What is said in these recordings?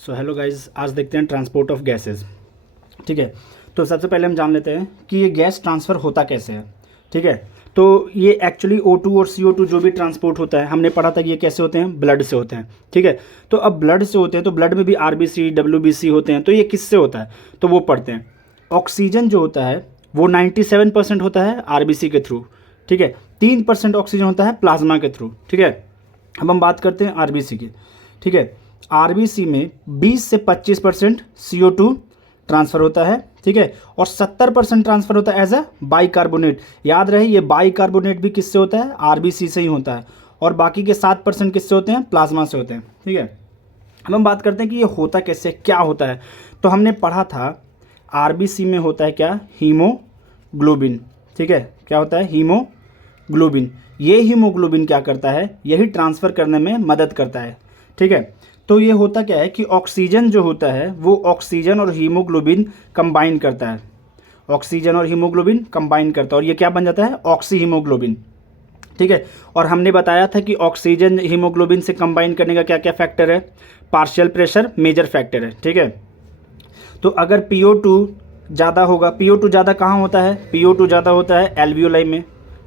So hello guys, आज देखते हैं ट्रांसपोर्ट ऑफ गैसेस। ठीक है, तो सबसे पहले हम जान लेते हैं कि ये गैस ट्रांसफ़र होता कैसे है। ठीक है, तो ये एक्चुअली O2 और CO2 जो भी ट्रांसपोर्ट होता है, हमने पढ़ा था कि ये कैसे होते हैं, ब्लड से होते हैं। ठीक है, तो अब ब्लड से होते हैं तो ब्लड में भी RBC WBC होते हैं, तो ये किससे होता है तो वो पढ़ते हैं। ऑक्सीजन जो होता है वो 97% होता है RBC के थ्रू। ठीक है, 3% ऑक्सीजन होता है प्लाज्मा के थ्रू। ठीक है, अब हम बात करते हैं RBC की। ठीक है, RBC में 20 से 25% CO2 ट्रांसफ़र होता है। ठीक है, और 70% ट्रांसफ़र होता है एज अ बाइकार्बोनेट। याद रहे, ये बाइकार्बोनेट भी किससे होता है, RBC से ही होता है। और बाकी के 7% किससे होते हैं, प्लाज्मा से होते हैं। ठीक है, अब हम बात करते हैं कि ये होता कैसे, क्या होता है। तो हमने पढ़ा था RBC में होता है क्या, हीमोग्लोबिन। ठीक है, क्या होता है, हीमोग्लोबिन। ये हीमोग्लोबिन क्या करता है, यही ट्रांसफ़र करने में मदद करता है। ठीक है, तो ये होता क्या है कि ऑक्सीजन जो होता है वो ऑक्सीजन और हीमोग्लोबिन कंबाइन करता है। ऑक्सीजन और हीमोग्लोबिन कंबाइन करता है और ये क्या बन जाता है, ऑक्सी हीमोग्लोबिन। ठीक है, और हमने बताया था कि ऑक्सीजन हीमोग्लोबिन से कंबाइन करने का क्या क्या फैक्टर है, पार्शियल प्रेशर मेजर फैक्टर है। ठीक है, तो अगर PO2 ज़्यादा होगा, PO2 ज़्यादा कहाँ होता है, PO2 ज़्यादा होता है एल्वियोलाई में।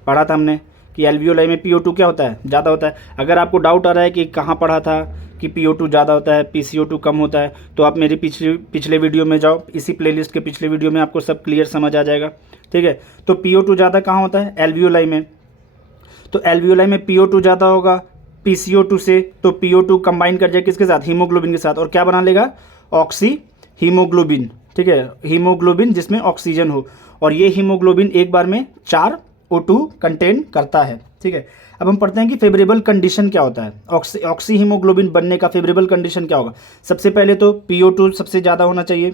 पढ़ा था हमने कि एल्वियोलाई में PO2 क्या होता है, ज़्यादा होता है। अगर आपको डाउट आ रहा है कि कहाँ पढ़ा था कि PO2 ज़्यादा होता है PCO2 कम होता है, तो आप मेरी पिछले वीडियो में जाओ, इसी प्लेलिस्ट के पिछले वीडियो में आपको सब क्लियर समझ आ जाएगा। ठीक है, तो PO2 ज़्यादा कहाँ होता है, एल्वियोलाई में। तो एल्वियोलाई में PO2 ज़्यादा होगा PCO2 से, तो PO2 कंबाइन कर जाए किसके साथ, हीमोग्लोबिन के साथ, और क्या बना लेगा, ऑक्सी हीमोग्लोबिन। ठीक है, हीमोग्लोबिन जिसमें ऑक्सीजन हो, और ये हीमोग्लोबिन एक बार में 4 O2 कंटेन करता है। ठीक है, अब हम पढ़ते हैं कि फेवरेबल कंडीशन क्या होता है, ऑक्सी हीमोग्लोबिन बनने का फेवरेबल कंडीशन क्या होगा। सबसे पहले तो PO2 सबसे ज़्यादा होना चाहिए।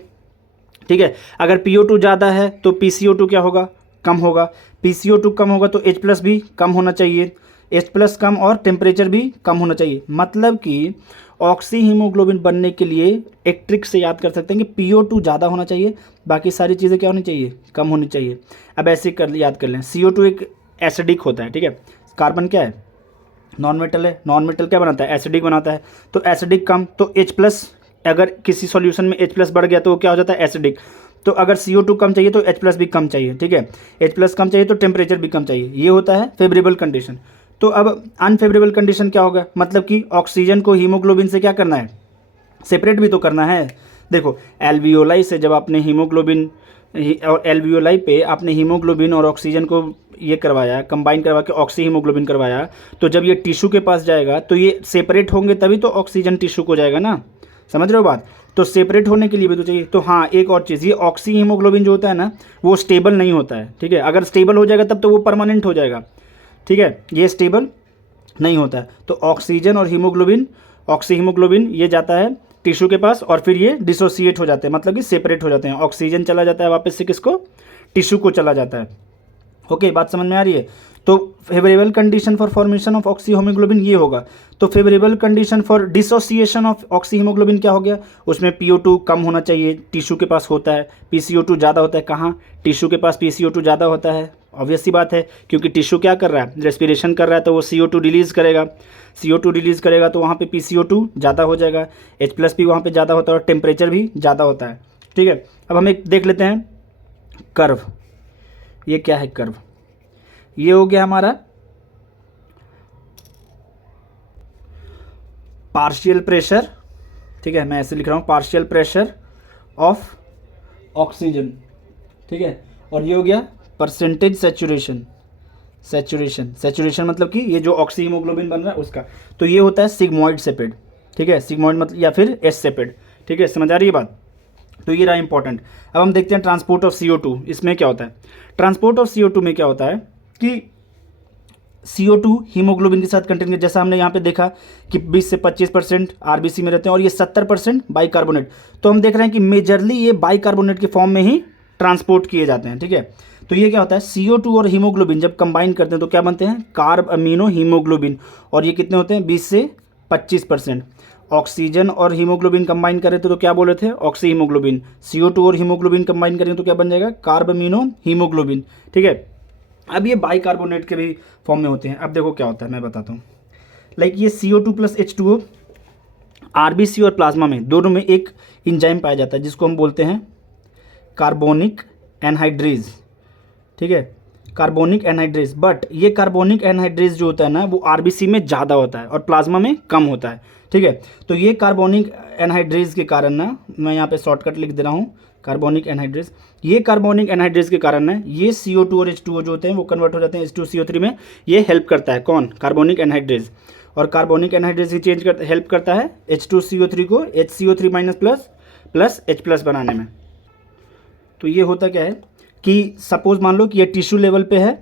ठीक है, अगर PO2 ज़्यादा है तो PCO2 क्या होगा, कम होगा। PCO2 कम होगा तो H+ भी कम होना चाहिए। H+ कम और टेम्परेचर भी कम होना चाहिए। मतलब कि ऑक्सी हीमोग्लोबिन बनने के लिए एक ट्रिक से याद कर सकते हैं कि PO2 ज़्यादा होना चाहिए, बाकी सारी चीज़ें क्या होनी चाहिए, कम होनी चाहिए। अब ऐसे याद कर लें, CO2 एक एसिडिक होता है। ठीक है, कार्बन क्या है, नॉन मेटल है। नॉन मेटल क्या बनाता है, एसिडिक बनाता है। तो एसिडिक कम, तो H+, अगर किसी सॉल्यूशन में H+ बढ़ गया तो वो क्या हो जाता है, एसिडिक। तो अगर CO2 कम चाहिए तो H+ भी कम चाहिए। ठीक है, H+ कम चाहिए तो टेम्परेचर भी कम चाहिए। ये होता है फेवरेबल कंडीशन। तो अब अनफेवरेबल कंडीशन क्या होगा, मतलब कि ऑक्सीजन को हीमोग्लोबिन से क्या करना है, सेपरेट भी तो करना है। देखो, एल्वियोलाई से जब आपने हीमोग्लोबिन और एल्वियोलाई पे आपने हीमोग्लोबिन और ऑक्सीजन को ये करवाया, कंबाइन करवा के ऑक्सी हीमोग्लोबिन करवाया, तो जब ये टिश्यू के पास जाएगा तो ये सेपरेट होंगे तभी तो ऑक्सीजन टिश्यू को जाएगा ना। समझ रहे हो बात, तो सेपरेट होने के लिए भी तो चाहिए। तो हाँ, एक और चीज़, ये ऑक्सी हीमोग्लोबिन जो होता है ना वो स्टेबल नहीं होता है। ठीक है, अगर स्टेबल हो जाएगा तब तो वो परमानेंट हो जाएगा। ठीक है, ये स्टेबल नहीं होता है। तो ऑक्सीजन और हीमोग्लोबिन, ऑक्सी हीमोग्लोबिन ये जाता है टिश्यू के पास और फिर ये डिसोसिएट हो जाते हैं, मतलब कि सेपरेट हो जाते हैं। ऑक्सीजन चला जाता है वापस से किसको, टिश्यू को चला जाता है। ओके, बात समझ में आ रही है। तो favourable condition for formation of oxy haemoglobin ये होगा। तो favourable condition for dissociation of oxy haemoglobin क्या हो गया, उसमें PO2 कम होना चाहिए, टिश्यू के पास होता है। PCO2 ज़्यादा होता है, कहाँ, टिश्यू के पास PCO2 ज़्यादा होता है। ऑब्वियस सी बात है, क्योंकि टिश्यू क्या कर रहा है, रेस्पिरेशन कर रहा है, तो वो CO2 रिलीज़ करेगा। CO2 रिलीज़ करेगा तो वहाँ पे PCO2 ज़्यादा हो जाएगा, H+ भी वहाँ पे ज़्यादा होता है और टेम्परेचर भी ज़्यादा होता है। ठीक है, अब हम एक देख लेते हैं कर्व। ये क्या है कर्व, ये हो गया हमारा पार्शियल प्रेशर। ठीक है, मैं ऐसे लिख रहा हूँ, पार्शियल प्रेशर ऑफ ऑक्सीजन। ठीक है, और ये हो गया परसेंटेज सैचुरेशन। सैचुरेशन मतलब कि ये जो ऑक्सी हीमोग्लोबिन बन रहा है उसका। तो ये होता है सिग्मोइड सेपेड। ठीक है, सिग्मोइड मतलब या फिर एस सेपेड। ठीक है, समझ आ रही है बात। तो ये रहा इंपॉर्टेंट। अब हम देखते हैं ट्रांसपोर्ट ऑफ CO2, इसमें क्या होता है। ट्रांसपोर्ट ऑफ CO2 में क्या होता है कि CO2 हीमोग्लोबिन के साथ कंटेन, जैसा हमने यहाँ पे देखा कि 20 से 25% RBC में रहते हैं और ये 70% बाइकार्बोनेट। तो हम देख रहे हैं कि मेजरली ये बाइकार्बोनेट के फॉर्म में ही ट्रांसपोर्ट किए जाते हैं। ठीक है, तो ये क्या होता है, CO2 और हीमोग्लोबिन जब कंबाइन करते हैं तो क्या बनते हैं, कार्ब अमीनो हीमोग्लोबिन। और ये कितने होते हैं, 20 से 25%। ऑक्सीजन और हीमोग्लोबिन कंबाइन करें तो क्या बोले थे, ऑक्सी हीमोग्लोबिन। CO2 और हीमोग्लोबिन कंबाइन करें तो क्या बन जाएगा, कार्ब अमीनो हीमोग्लोबिन। ठीक है, अब ये बाइकार्बोनेट के भी फॉर्म में होते हैं। अब देखो क्या होता है, मैं बताता हूँ। लाइक ये CO2 + H2O आरबीसी और प्लाज्मा में दोनों में एक इंजाइम पाया जाता है जिसको हम बोलते हैं कार्बोनिक एनहाइड्रेज, ठीक है, कार्बोनिक एनहाइड्रेज। बट ये कार्बोनिक एनहाइड्रेज जो होता है ना वो आरबीसी में ज़्यादा होता है और प्लाज्मा में कम होता है, ठीक है। तो ये कार्बोनिक एनहाइड्रेज के कारण ना, मैं यहाँ पे शॉर्टकट लिख दे रहा हूँ, कार्बोनिक एनहाइड्रेज, ये कार्बोनिक एनहाइड्रेज के कारण ना ये CO2 और H2O जो होते हैं वो कन्वर्ट हो जाते हैं H2CO3 में। ये हेल्प करता है, कौन? Carbonic anhydrase. और कार्बोनिक एनहाइड्रेज ही चेंज करता, हेल्प करता है H2CO3 को HCO3- प्लस H+ बनाने में। तो ये होता क्या है कि सपोज मान लो कि ये टिश्यू लेवल पे है,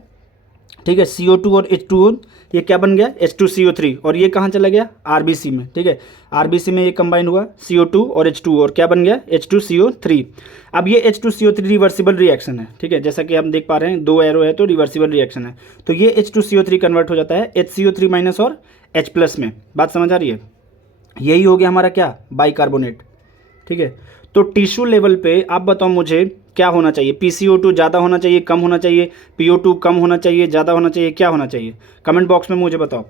ठीक है, CO2 और H2O, ये क्या बन गया? H2CO3, और ये कहाँ चला गया? आरबीसी में, ठीक है, आरबीसी में ये कंबाइन हुआ CO2 और H2O, और क्या बन गया? H2CO3। अब ये H2CO3 रिवर्सिबल रिएक्शन है, ठीक है, जैसा कि हम देख पा रहे हैं 2 एरो है तो रिवर्सिबल रिएक्शन है। तो ये H2CO3 कन्वर्ट हो जाता है HCO3- और H+ में। बात समझ आ रही है? यही हो गया हमारा क्या? बाइकार्बोनेट, ठीक है। तो टिश्यू लेवल पे आप बताओ मुझे क्या होना चाहिए? PCO2 ज़्यादा होना चाहिए, कम होना चाहिए? PO2 कम होना चाहिए, ज़्यादा होना चाहिए, क्या होना चाहिए? कमेंट बॉक्स में मुझे बताओ।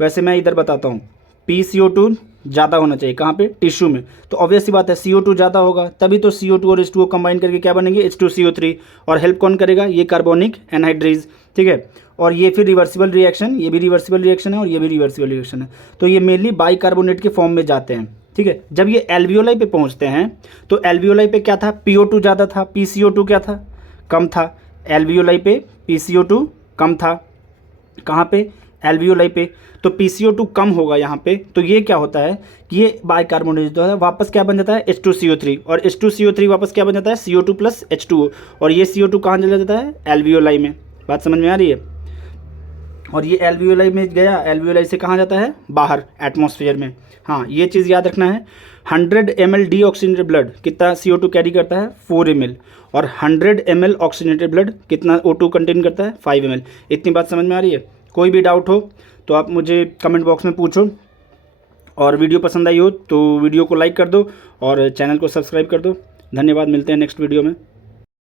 वैसे मैं इधर बताता हूँ, PCO2 ज़्यादा होना चाहिए, कहाँ पे? टिश्यू में। तो ऑब्वियस सी बात है CO2 ज़्यादा होगा तभी तो CO2 और H2O कंबाइन करके क्या बनेंगे? H2CO3। और हेल्प कौन करेगा? ये कार्बोनिक एनहाइड्रेज, ठीक है। और ये फिर रिवर्सिबल रिएक्शन, ये भी रिवर्सिबल रिएक्शन है और ये भी रिवर्सिबल रिएक्शन है। तो ये मेनली बाइकार्बोनेट के फॉर्म में जाते हैं, ठीक है। जब ये एल्वियोलाई पे पहुंचते हैं तो एल्वियोलाई पे क्या था? PO2 ज़्यादा था, PCO2 क्या था? कम था। एल्वियोलाई पे PCO2 कम था, कहाँ पे? एल्वियोलाई पे। तो PCO2 कम होगा यहाँ पे, तो ये क्या होता है कि ये बाइकार्बोनेट जो है वापस क्या बन जाता है? H2CO3, और H2CO3 वापस क्या बन जाता है? CO2 + H2O, और ये CO2 कहाँ चला जाता है? एल्वियोलाई में। बात समझ में आ रही है? और ये एल्वियोलाई में गया, एल्वियोलाई से कहाँ जाता है? बाहर, एटमॉस्फेयर में। हाँ, ये चीज़ याद रखना है। 100 ml डीऑक्सीजनेटेड ब्लड कितना CO2 कैरी करता है? 4 ml। और 100 ml ऑक्सीजनेटेड ब्लड कितना O2 कंटेन करता है? 5 ml। इतनी बात समझ में आ रही है? कोई भी डाउट हो तो आप मुझे कमेंट बॉक्स में पूछो, और वीडियो पसंद आई हो तो वीडियो को लाइक कर दो और चैनल को सब्सक्राइब कर दो। धन्यवाद, मिलते हैं नेक्स्ट वीडियो में।